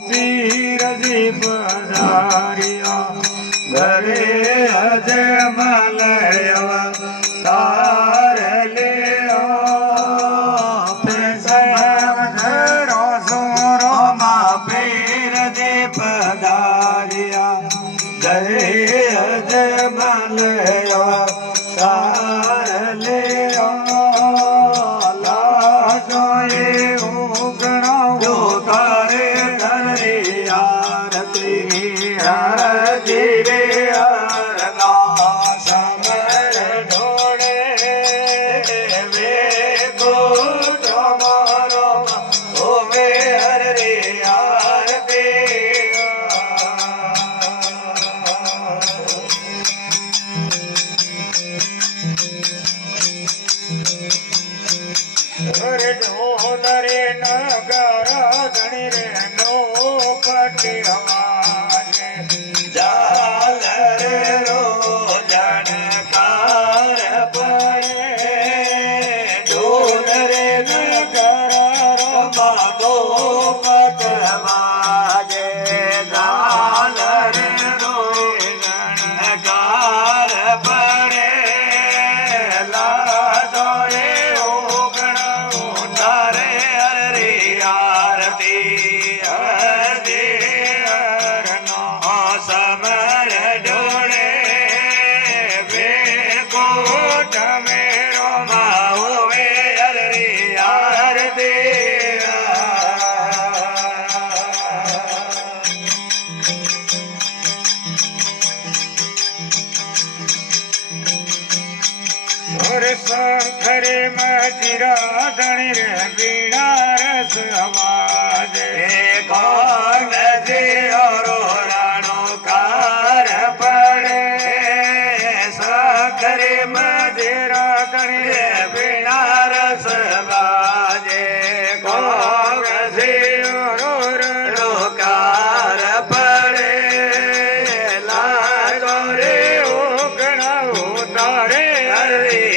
पीर जी पधारिया घरे अजमल तार ले पीर जी पधारिया घरे अजमल तार ले शंखरे मजिरा धनी रे बीड़ा रस आवाज कौन जी और राणो कार पड़े शंखरे मजिरा धनी रे बीड़ा रस बाजे कौन जी और राणो कार पड़े लाजो रे ओगणा उतारे हरे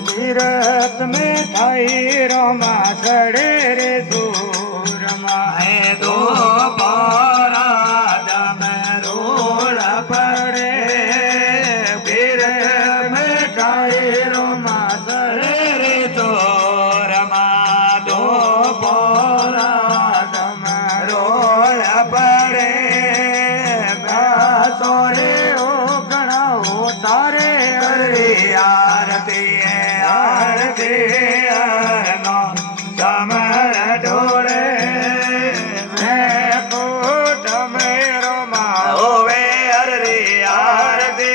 तीरथ में थाई रोमा सड़े रे दूरमा है दो पारा दम रोड़ पड़े फिर में थाई रोमा सड़े रे दूरमा दो पारा दम रोड़ पड़े सोरे ओ गणा तारे अरे आरती आरती नो समर ढोले मैं कोट मेरो मावे अरे आरती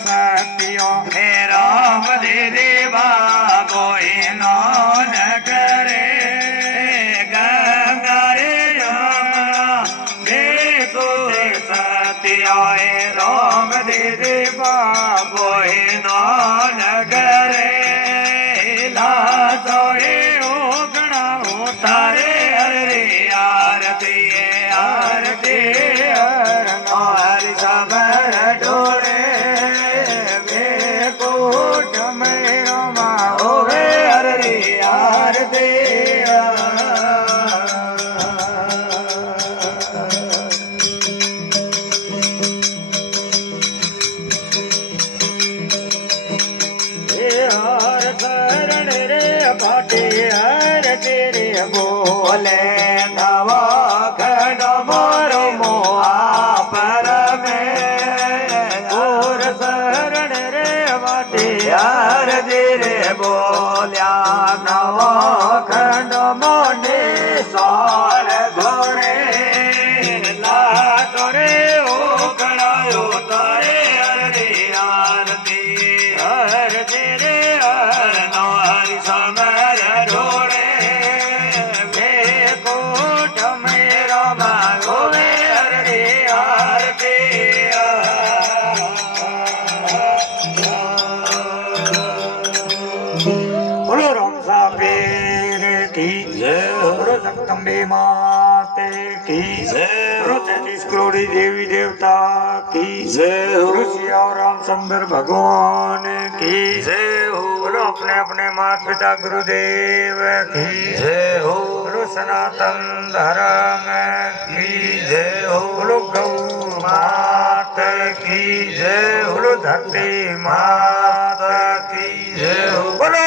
सत्यो हे राम दे देवा कोई नो न करे गंगा रे यमुना देखो सत्यो हे राम दे देवा कोई नो न करे लाजो हे ओ गणा तारे બોલે નવો ખંડો મોરો મોહા પરમે ઓર શરણ રે વાટે અરજી રે બોલ્યા નવો ખંડો મોને સોર ઘોરે લાટો રે ઓગળાયો તારે અરજી આરતી અરજી રે અરનો હરિ સમર ઢોળે બે કોટ મેરો માગો વે અરજી આરતી બોલો રામ સાબેર કી જય બોલો જગદંબે માતે કી જય બોલો 33 કરોડી દેવી દેવતા કી જય ऋषि और रामचंद्र भगवान की जय हो बोलो अपने अपने माता पिता गुरुदेव की जय हो बोलो सनातन धर्म की जय हो बोलो गौ मात की जय हो बोलो धरती माता की जय हो बोलो